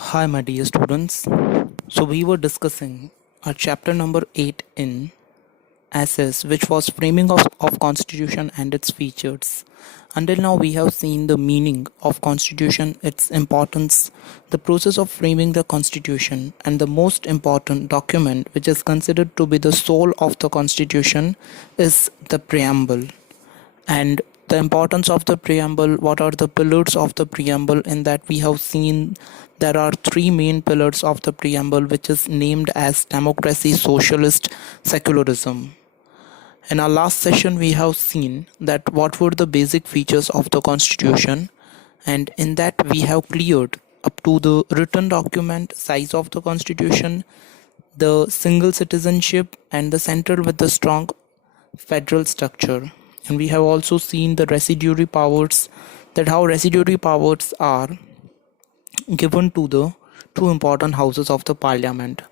Hi, my dear students. So, we were discussing our chapter number 8 in SS, which was framing of Constitution and its features. Until now, we have seen the meaning of Constitution, its importance, the process of framing the Constitution, and the most important document, which is considered to be the soul of the Constitution, is the preamble. And the importance of the preamble, what are the pillars of the preamble, in that we have seen there are three main pillars of the preamble, which is named as democracy, socialist, secularism. In our last session we have seen that what were the basic features of the constitution, and in that we have cleared up to the written document, size of the constitution, the single citizenship, and the center with the strong federal structure. And we have also seen the residuary powers, that how residuary powers are given to the two important houses of the parliament.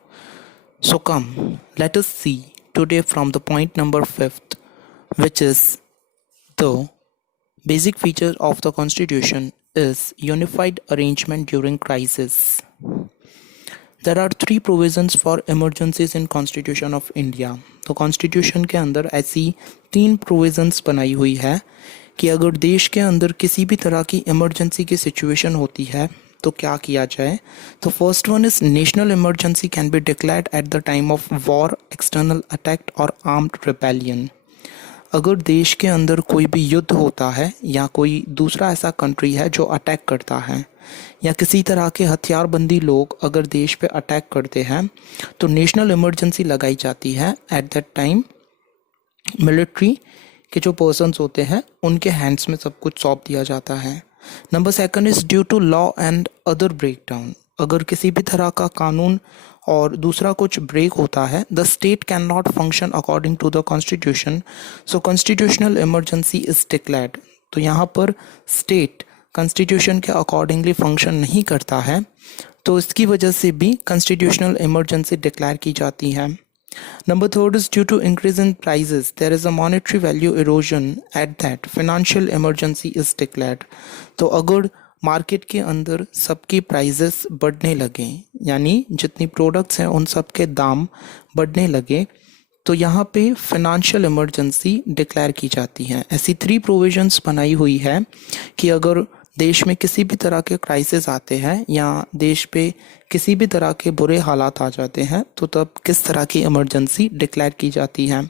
So come, let us see today from the point number 5th, which is the basic feature of the constitution is unified arrangement during crisis. There are three provisions for emergencies in Constitution of India. तो constitution के अंदर ऐसी तीन provisions बनाई हुई है कि अगर देश के अंदर किसी भी तरह की इमरजेंसी की सिचुएशन होती है तो क्या किया जाए. तो first one is national emergency can be declared at the time of war, external attack और आर्म्ड रिपेलियन. अगर देश के अंदर कोई भी युद्ध होता है या कोई दूसरा ऐसा कंट्री है जो अटैक करता है, या किसी तरह के हथियारबंदी लोग अगर देश पे अटैक करते हैं, तो नेशनल इमरजेंसी लगाई जाती है. एट दैट टाइम मिलिट्री के जो पर्सन्स होते हैं उनके हैंड्स में सब कुछ सौंप दिया जाता है. Number second is due to law and other breakdown. अगर किसी भी तरह का कानून और दूसरा कुछ ब्रेक होता है, the state can not function according to the constitution, so constitutional emergency is declared. तो यहाँ पर स्टेट कॉन्स्टिट्यूशन के अकॉर्डिंगली फंक्शन नहीं करता है, तो इसकी वजह से भी कॉन्स्टिट्यूशनल इमरजेंसी डिक्लेयर की जाती है. Number third is due to increase in prices, there is a monetary value erosion, at that financial emergency is declared. तो अगर मार्केट के अंदर सबकी प्राइजेस बढ़ने लगे, यानी जितनी प्रोडक्ट्स हैं उन सब के दाम बढ़ने लगे, तो यहाँ पे फाइनेंशियल इमरजेंसी डिक्लेयर की जाती है. ऐसी थ्री प्रोविजंस बनाई हुई है कि अगर देश में किसी भी तरह के क्राइसिस आते हैं या देश पे किसी भी तरह के बुरे हालात आ जाते हैं, तो तब किस तरह की इमरजेंसी डिक्लेयर की जाती है.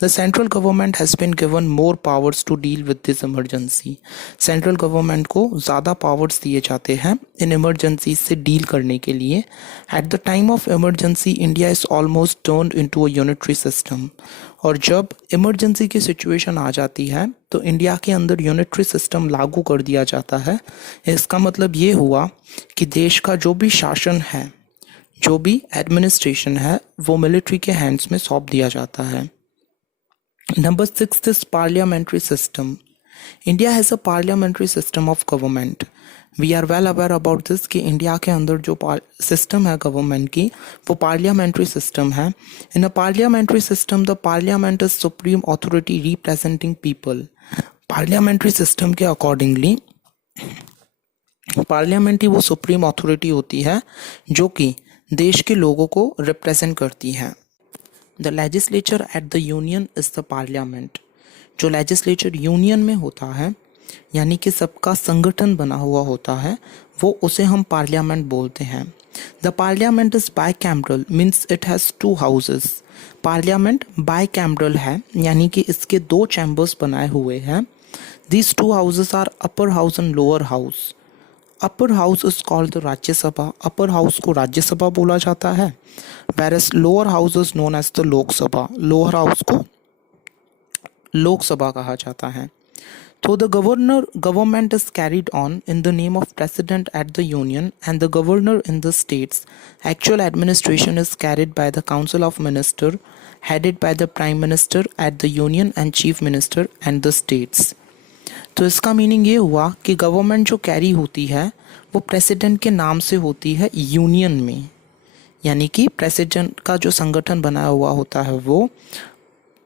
The central government has been given more powers to deal with this emergency. Central government को ज़्यादा पावर्स दिए जाते हैं इन इमरजेंसी से डील करने के लिए. At the time of emergency India is almost turned into a unitary system. और जब इमरजेंसी की सिचुएशन आ जाती है तो इंडिया के अंदर यूनिटरी सिस्टम लागू कर दिया जाता है. इसका मतलब ये हुआ कि देश का जो भी शासन है, जो भी एडमिनिस्ट्रेशन है, वो मिलिट्री के हैंड्स में सौंप दिया जाता है. Number 6 is parliamentary system. India has a parliamentary system of government. We are well aware about this कि इंडिया के अंदर जो सिस्टम है गवर्नमेंट की, वो पार्लियामेंट्री सिस्टम है. In a parliamentary system the parliament is supreme authority representing people. Parliamentary system के accordingly parliament ही वो सुप्रीम अथॉरिटी होती है जो कि देश के लोगों को रिप्रेजेंट करती है. The legislature at the union is the parliament. जो लेजिस्लेचर यूनियन में होता है, यानी कि सबका संगठन बना हुआ होता है, वो उसे हम पार्लियामेंट बोलते हैं. The parliament is bicameral, means it has two houses. Parliament bicameral है, यानी कि इसके दो चैम्बर्स बनाए हुए हैं. These two houses are upper house and lower house. Upper house is called the Rajya Sabha. Upper house को राज्यसभा बोला जाता है, whereas lower house is known as the Lok Sabha. Lower house को लोकसभा कहा जाता है. तो the government is carried on in the name of president at the union and the governor in the states. Actual administration is carried by the council of minister headed by the prime minister at the union and chief minister and the states. तो इसका meaning ये हुआ कि government जो carry होती है वो president के नाम से होती है यूनियन में, यानी कि प्रेसिडेंट का जो संगठन बनाया हुआ होता है वो,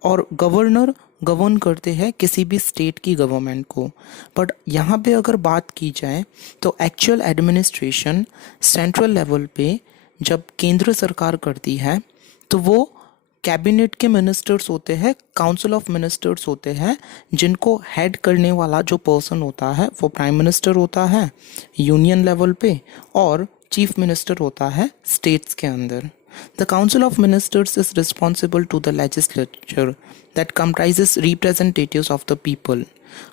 और गवर्नर गवर्न करते हैं किसी भी स्टेट की गवर्नमेंट को। बट यहाँ पे अगर बात की जाए तो एक्चुअल एडमिनिस्ट्रेशन सेंट्रल लेवल पे जब केंद्र सरकार करती है तो वो कैबिनेट के मिनिस्टर्स होते हैं, काउंसिल ऑफ मिनिस्टर्स होते हैं, जिनको हेड करने वाला जो पर्सन होता है वो प्राइम मिनिस्टर होता है यूनियन लेवल पे, और चीफ मिनिस्टर होता है स्टेट्स के अंदर। The Council of Ministers is responsible to the legislature that comprises representatives of the people.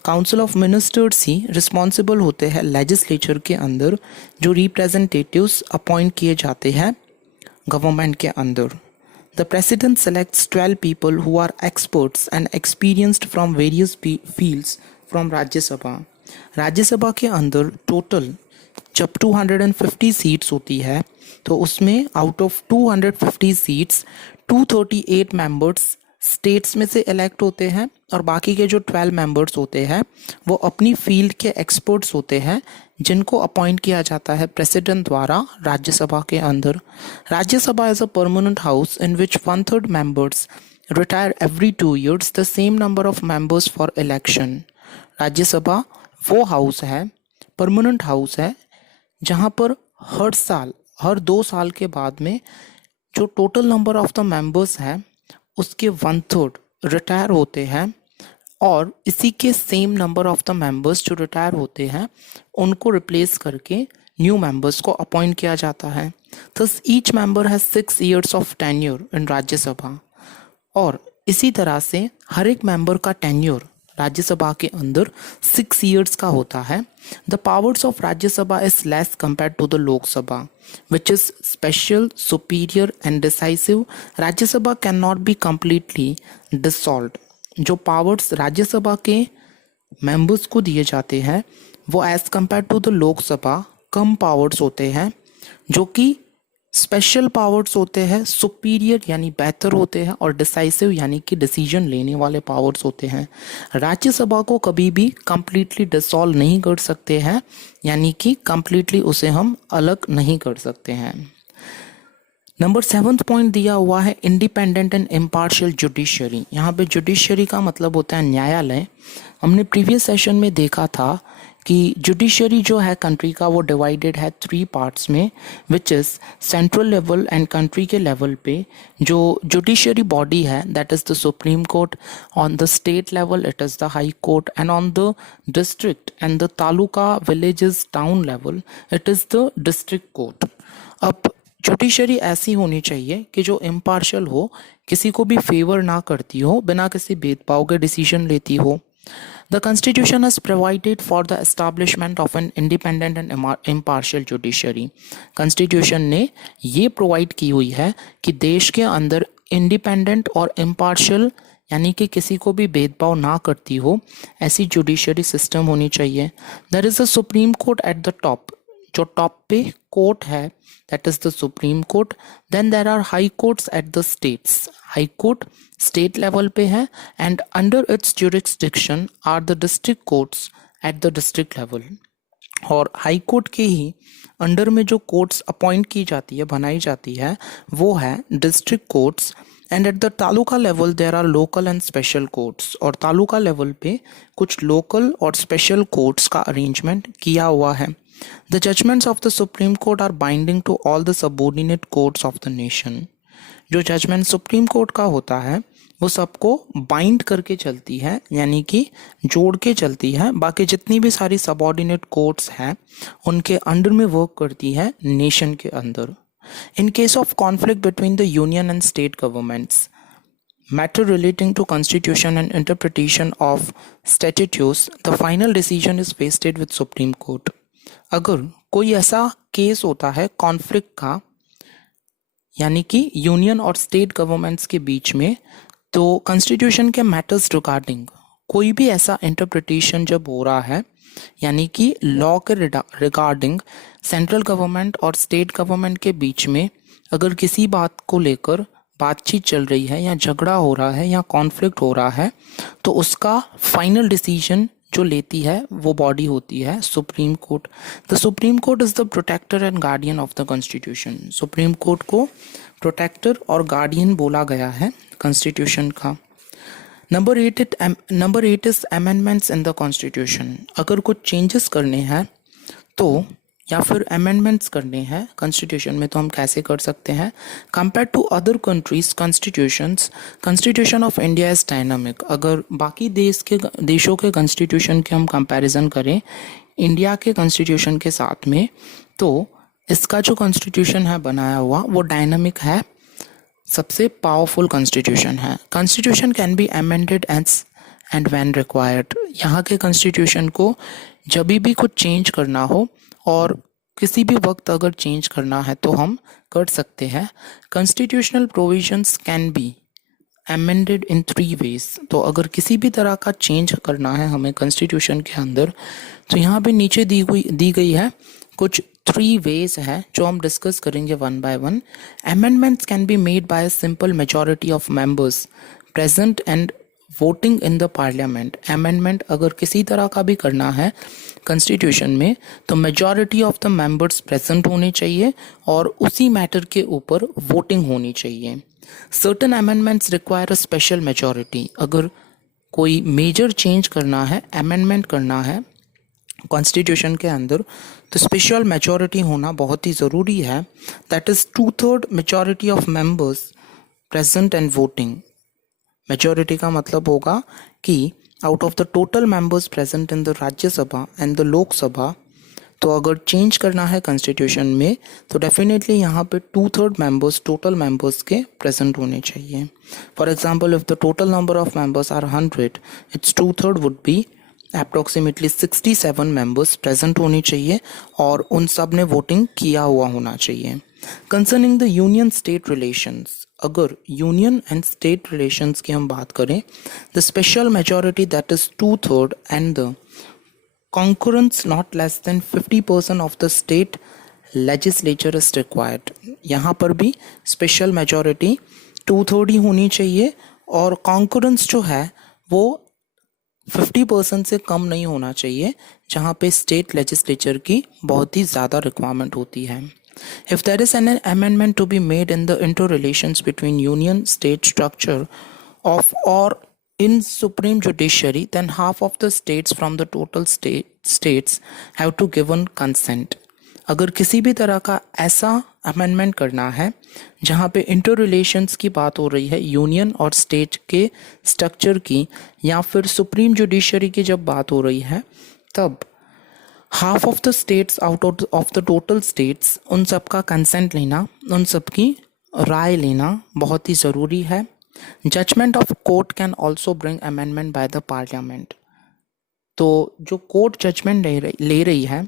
Council of ministers he responsible होते हैं लेजिस्लेचर के अंदर जो रिप्रेजेंटेटिव्स अपॉइंट किए जाते हैं गवर्नमेंट के अंदर। The president selects 12 people who are experts and experienced from various fields from Rajya Sabha. Rajya Sabha के अंदर टोटल जब 250 सीट्स होती है तो उसमें out of 250 seats 238 members states में से इलेक्ट होते हैं और बाकी के जो 12 मेंबर्स होते हैं वो अपनी फील्ड के एक्सपर्ट्स होते हैं जिनको अपॉइंट किया जाता है प्रेसिडेंट द्वारा राज्यसभा के अंदर। Rajya Sabha is a permanent house in which 1/3 members retire every 2 years, the same number of members for election. Rajya Sabha वो हाउस है, परमानेंट हाउस है, जहाँ पर हर 2 साल के बाद में जो total number of the members है उसके 1/3 रिटायर होते हैं और इसी के same number of the members जो रिटायर होते हैं उनको रिप्लेस करके न्यू मेंबर्स को अपॉइंट किया जाता है। Thus each member has 6 years of tenure in Rajya Sabha, और इसी तरह से हर एक मेंबर का टेन्योर राज्यसभा के अंदर 6 years का होता है। The powers of Rajya Sabha is less compare to the Lok Sabha which is special, superior and decisive. Rajya Sabha can not be completely dissolved. जो पावर्स राज्यसभा के मेंबर्स को दिए जाते हैं वो as compare to the Lok Sabha कम पावर्स होते हैं, जो कि स्पेशल पावर्स होते हैं, सुपीरियर यानी बेहतर होते हैं, और डिसाइसिव यानी कि डिसीजन लेने वाले पावर्स होते हैं। राज्यसभा को कभी भी कंप्लीटली डिसॉल्व नहीं कर सकते हैं, यानी कि कंप्लीटली उसे हम अलग नहीं कर सकते हैं। नंबर 7th पॉइंट दिया हुआ है इंडिपेंडेंट एंड इम्पार्शियल जुडिशरी। यहाँ पे जुडिशरी का मतलब होता है न्यायालय। हमने प्रीवियस सेशन में देखा था कि जुडिशरी जो है कंट्री का वो डिवाइडेड है 3 पार्ट्स में, which is central level and country के लेवल पे जो जुडिशरी बॉडी है that is the supreme court, on the state level it is the high court, and on the district and the taluka villages town level it is the district court. अब judiciary ऐसी होनी चाहिए कि जो impartial हो, किसी को भी फेवर ना करती हो, बिना किसी भेदभाव के डिसीजन लेती हो। The Constitution has provided for the establishment of an independent and impartial judiciary. Constitution ने ये प्रोवाइड की हुई है कि देश के अंदर इंडिपेंडेंट और इम्पार्शियल यानी कि किसी को भी भेदभाव ना करती हो ऐसी जुडिशरी सिस्टम होनी चाहिए। There is a Supreme Court at the top. जो टॉप पे कोर्ट है that is the supreme court. Then there are high courts at the states. High court state level पे है and under its jurisdiction are the district courts at the district level. और high court के ही under में जो courts appoint की जाती है, बनाई जाती है, वो है district courts. And at the taluka level there are local and special courts. और तालुका लेवल पे कुछ लोकल और स्पेशल कोर्ट्स का अरेंजमेंट किया हुआ है। The judgments of the Supreme Court are binding to all the subordinate courts of the nation. जो judgement supreme court का होता है वो सबको बाइंड करके चलती है, यानी कि जोड़ के चलती है। बाकी जितनी भी सारी सबऑर्डिनेट कोर्ट्स हैं उनके अंडर में वर्क करती है नेशन के अंदर। In case of conflict between the union and state governments, matter relating to constitution and interpretation of statutes, the final decision is vested with Supreme Court. अगर कोई ऐसा केस होता है कॉन्फ्लिक्ट का, यानी कि यूनियन और स्टेट गवर्नमेंट्स के बीच में, तो कॉन्स्टिट्यूशन के मैटर्स रिगार्डिंग कोई भी ऐसा इंटरप्रिटेशन जब हो रहा है, यानी कि लॉ के रिगार्डिंग सेंट्रल गवर्नमेंट और स्टेट गवर्नमेंट के बीच में अगर किसी बात को लेकर बातचीत चल रही है या झगड़ा हो रहा है या कॉन्फ्लिक्ट हो रहा है, तो उसका फाइनल डिसीजन जो लेती है वो बॉडी होती है supreme court. The supreme court is the protector and guardian of the constitution. Supreme court को प्रोटेक्टर और गार्डियन बोला गया है कॉन्स्टिट्यूशन का। Number 8 is amendments in the constitution. अगर कुछ चेंजेस करने हैं तो या फिर अमेंडमेंट्स करने हैं कॉन्स्टिट्यूशन में तो हम कैसे कर सकते हैं। Compare to other countries constitution of India is dynamic. अगर बाकी देशों के कॉन्स्टिट्यूशन के हम कंपैरिजन करें इंडिया के कॉन्स्टिट्यूशन के साथ में, तो इसका जो कॉन्स्टिट्यूशन है बनाया हुआ वो डायनामिक है, सबसे पावरफुल कॉन्स्टिट्यूशन है। Constitution can be amended as and when required. यहाँ के कॉन्स्टिट्यूशन को जब भी कुछ चेंज करना हो और किसी भी वक्त अगर चेंज करना है तो हम कर सकते हैं। Constitutional provisions can be amended in 3 ways. तो अगर किसी भी तरह का चेंज करना है हमें कॉन्स्टिट्यूशन के अंदर तो यहाँ पे नीचे दी गई है कुछ 3 वेज है जो हम डिस्कस करेंगे one by one. Amendments can be made by a simple majority of members present and voting in the parliament. Amendment अगर किसी तरह का भी करना है कॉन्स्टिट्यूशन में तो majority of the members present होने चाहिए और उसी मैटर के ऊपर वोटिंग होनी चाहिए। Certain amendments require a special majority. अगर कोई मेजर चेंज करना है, अमेंडमेंट करना है कॉन्स्टिट्यूशन के अंदर तो स्पेशल मेजॉरिटी होना बहुत ही ज़रूरी है। That is 2/3 majority of members present and voting. Majority का मतलब होगा कि out of the total members present in the Rajya Sabha and the Lok Sabha, तो अगर चेंज करना है कॉन्स्टिट्यूशन में तो डेफिनेटली यहाँ पे 2/3 मेंबर्स टोटल मेंबर्स के प्रेजेंट होने चाहिए। For example if the total number of members are 100, its 2/3 would be approximately 67 members present होनी चाहिए और उन सब ने वोटिंग किया हुआ होना चाहिए। Concerning the union state relations, अगर यूनियन एंड स्टेट रिलेशंस की हम बात करें the special majority that is 2/3 and the concurrence not less than 50% of the state legislature is required। यहाँ पर भी स्पेशल मेजॉरिटी 2/3 ही होनी चाहिए और concurrence जो है वो 50% से कम नहीं होना चाहिए, जहाँ पे स्टेट लेजिस्लेचर की बहुत ही ज़्यादा रिक्वायरमेंट होती है। If there is an amendment to be made in the interrelations between union state structure of or in supreme judiciary, then half of the states from the total states have to given consent। अगर किसी भी तरह का ऐसा amendment करना है जहाँ पे इंटर रिलेशंस की बात हो रही है यूनियन और स्टेट के स्ट्रक्चर की या फिर सुप्रीम जुडिशरी की जब बात हो रही है, तब half of the states out of the total states उन सब का कंसेंट लेना, उन सब की राय लेना बहुत ही ज़रूरी है। Judgement of court can also bring amendment by the parliament. तो जो कोर्ट जजमेंट ले रही है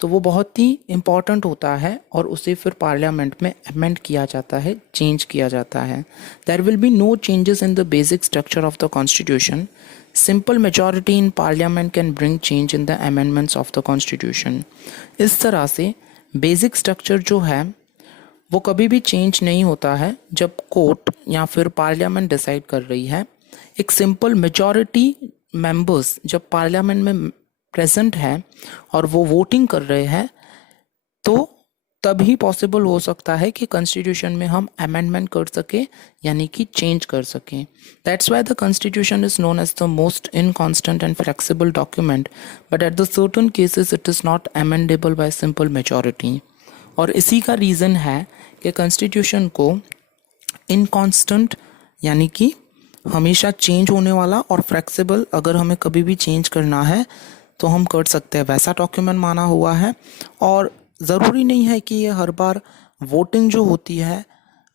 तो वो बहुत ही इम्पॉर्टेंट होता है और उसे फिर पार्लियामेंट में अमेंड किया जाता है, चेंज किया जाता है। There will be no changes in the basic structure of the constitution. Simple majority in parliament can bring change in the amendments of the constitution. इस तरह से बेसिक स्ट्रक्चर जो है वो कभी भी चेंज नहीं होता है जब कोर्ट या फिर पार्लियामेंट डिसाइड कर रही है। एक सिंपल मेजॉरिटी मेंबर्स जब पार्लियामेंट में प्रेजेंट है और वो वोटिंग कर रहे हैं तो तभी पॉसिबल हो सकता है कि कॉन्स्टिट्यूशन में हम अमेंडमेंट कर सके, यानी कि चेंज कर सकें। That's why the constitution is known as the most inconstant and flexible document, but at the certain cases it is not amendable by simple majority. और इसी का रीज़न है कि कॉन्स्टिट्यूशन को इनकॉन्स्टेंट यानी कि हमेशा चेंज होने वाला और फ्लेक्सिबल, अगर हमें कभी भी चेंज करना है तो हम कर सकते हैं, वैसा डॉक्यूमेंट माना हुआ है। और ज़रूरी नहीं है कि ये हर बार वोटिंग जो होती है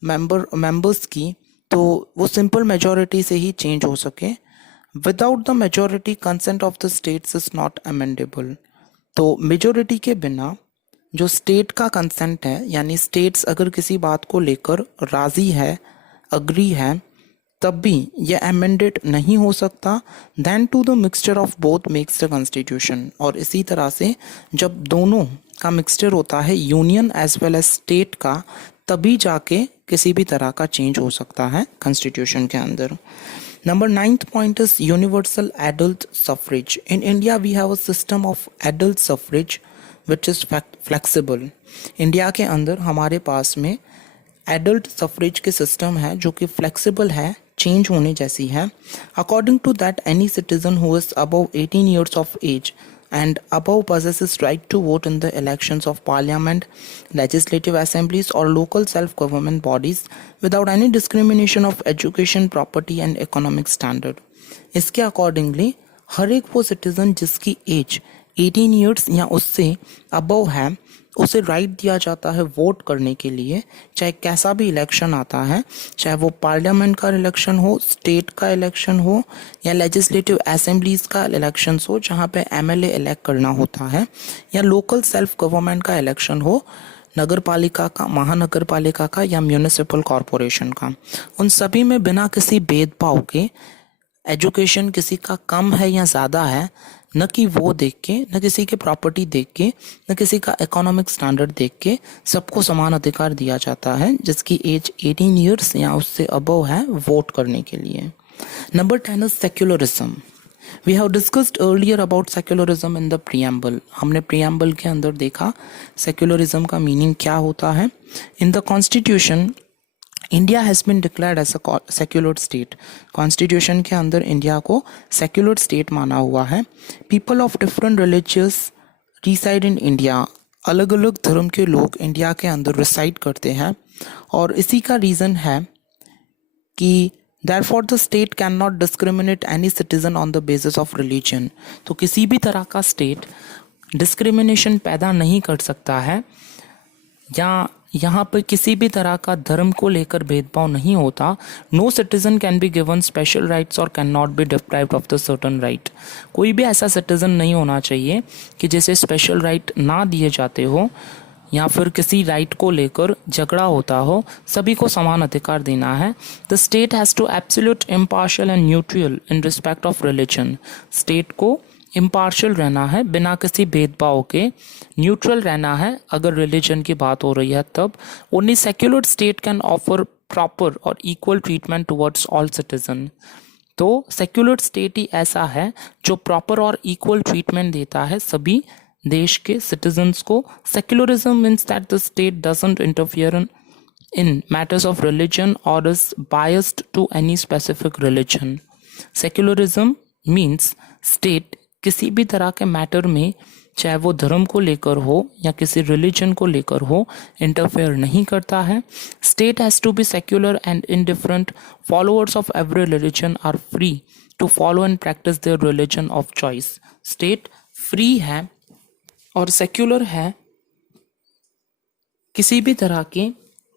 मेंबर्स की तो वो सिंपल मेजॉरिटी से ही चेंज हो सके। Without the majority consent of the states is not amendable. तो मेजॉरिटी के बिना जो स्टेट का कंसेंट है, यानी स्टेट्स अगर किसी बात को लेकर राज़ी है, अग्री है, तब भी यह अमेंडेड नहीं हो सकता। Then to the mixture of both makes the constitution. और इसी तरह से जब दोनों का मिक्सचर होता है union as well as state का, तभी जाके किसी भी तरह का चेंज हो सकता है कॉन्स्टिट्यूशन के अंदर। Number 9th point is universal adult suffrage. In India, we have a system of adult suffrage which is flexible. India के अंदर हमारे पास में एडल्ट सफरेज के सिस्टम है जो कि फ्लेक्सिबल है चेंज होने जैसी है। According to that any citizen who is above 18 years of age and above possesses right to vote in the elections of parliament, legislative assemblies or local self-government bodies without any discrimination of education, property and economic standard. इसके accordingly हर एक वो citizen जिसकी as 18 years या उससे above है उसे right दिया जाता है वोट करने के लिए, चाहे कैसा भी इलेक्शन आता है, चाहे वो पार्लियामेंट का इलेक्शन हो, स्टेट का इलेक्शन हो या लेजिस्लेटिव असेंबलीज का इलेक्शन हो जहाँ पे एमएलए इलेक्ट करना होता है, या लोकल सेल्फ गवर्नमेंट का इलेक्शन हो, नगर पालिका का, महानगर पालिका का या म्यूनिसिपल कॉरपोरेशन का। उन सभी में बिना किसी भेदभाव के एजुकेशन किसी का कम है या ज़्यादा है, न कि वो देख के, न किसी के प्रॉपर्टी देख के, न किसी का इकोनॉमिक स्टैंडर्ड देख के सबको समान अधिकार दिया जाता है जिसकी एज 18 years या उससे अबव है वोट करने के लिए। Number 10 is secularism. We have discussed earlier about secularism in the preamble. हमने प्रीएम्बल के अंदर देखा सेक्युलरिज्म का मीनिंग क्या होता है। In the constitution India has been declared as a secular state. Constitution के अंदर इंडिया को सेक्युलर स्टेट माना हुआ है। People of different religious reside in India. अलग अलग धर्म के लोग इंडिया के अंदर रिसाइड करते हैं और इसी का रीज़न है कि Therefore, the state cannot discriminate any citizen on the basis of religion. तो किसी भी तरह का स्टेट डिस्क्रिमिनेशन पैदा नहीं कर सकता है या यहाँ पर किसी भी तरह का धर्म को लेकर भेदभाव नहीं होता। No citizen can be given special rights और can not be deprived of the certain right. कोई भी ऐसा सिटीजन नहीं होना चाहिए कि जिसे स्पेशल राइट ना दिए जाते हो या फिर किसी राइट को लेकर झगड़ा होता हो। सभी को समान अधिकार देना है। The state has to absolute impartial and neutral in respect of religion. State को इम्पार्शियल रहना है, बिना किसी भेदभाव के न्यूट्रल रहना है। अगर रिलीजन की बात हो रही है तब only secular state can offer proper और equal treatment towards all citizen. तो सेक्युलर स्टेट ही ऐसा है जो प्रॉपर और इक्वल ट्रीटमेंट देता है सभी देश के सिटीजन्स को। Secularism means that the state doesn't interfere in matters of religion और is biased to any specific religion. Secularism means state किसी भी तरह के मैटर में, चाहे वो धर्म को लेकर हो या किसी रिलीजन को लेकर हो, इंटरफेयर नहीं करता है। State has to be secular and indifferent. Followers of every religion are free to follow and practice their religion of choice. State free है और सेक्युलर है, किसी भी तरह के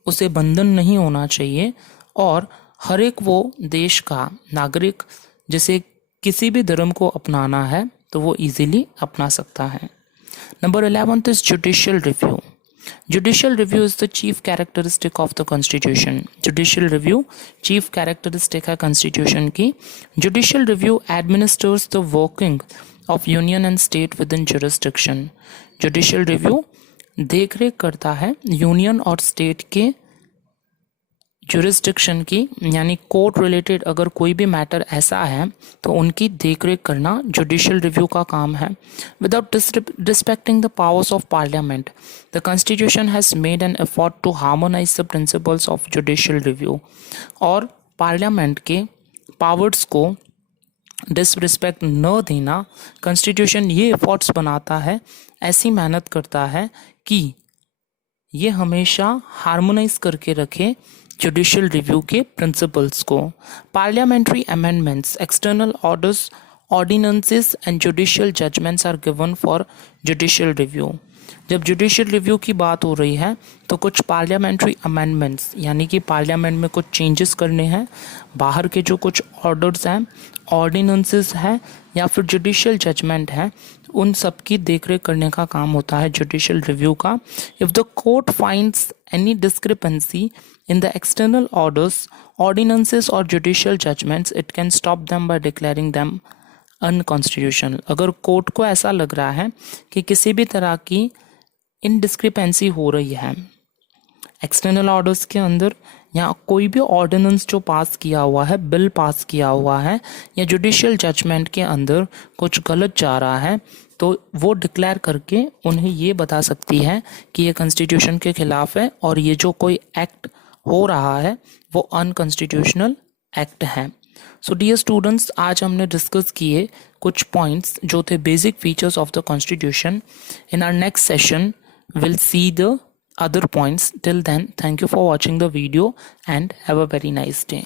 उसे बंधन नहीं होना चाहिए और हर एक वो देश का नागरिक जिसे किसी भी धर्म को अपनाना है तो वो इजीली अपना सकता है। Number 11 is judicial review. Judicial review is the chief characteristic of the constitution. Judicial review chief characteristic है कॉन्स्टिट्यूशन की। Judicial review administers the working of union and state with in jurisdiction. Judicial review देख रेख करता है union और state के jurisdiction की, यानी कोर्ट रिलेटेड अगर कोई भी मैटर ऐसा है तो उनकी देख रेख करना जुडिशियल रिव्यू का काम है। Without disrespecting the powers of parliament, the constitution has made an effort to harmonise the principles of judicial review. और पार्लियामेंट के पावर्स को डिसरिस्पेक्ट न देना, कॉन्स्टिट्यूशन ये एफर्ट्स बनाता है, ऐसी मेहनत करता है कि ये हमेशा हार्मोनाइज करके रखे जुडिशियल रिव्यू के प्रिंसिपल्स को। Parliamentary amendments, external orders, ordinances and judicial judgements are given for judicial review. जब जुडिशियल रिव्यू की बात हो रही है तो कुछ पार्लियामेंट्री अमेंडमेंट्स यानी कि पार्लियामेंट में कुछ चेंजेस करने हैं, बाहर के जो कुछ ऑर्डर्स हैं, ऑर्डिनेंसेस हैं या फिर जुडिशियल जजमेंट है, उन सब की देखरेख करने का काम होता है जुडिशियल रिव्यू का। If the court finds any discrepancy in the external orders, ordinances or judicial judgments, it can stop them by declaring them unconstitutional। अगर कोर्ट को ऐसा लग रहा है कि किसी भी तरह की इनडिस्क्रिपेंसी हो रही है एक्सटर्नल ऑर्डर्स के अंदर, या कोई भी ऑर्डिनेंस जो पास किया हुआ है, बिल पास किया हुआ है, या जुडिशियल जजमेंट के अंदर कुछ गलत जा रहा है, तो वो डिक्लेयर करके उन्हें ये बता सकती है कि ये कॉन्स्टिट्यूशन के खिलाफ है और ये जो कोई एक्ट हो रहा है वो अनकॉन्स्टिट्यूशनल एक्ट है। सो डियर स्टूडेंट्स, आज हमने डिस्कस किए कुछ पॉइंट्स जो थे basic features of the constitution. In our next session will see the other points. Till then, thank you for watching the video and have a very nice day.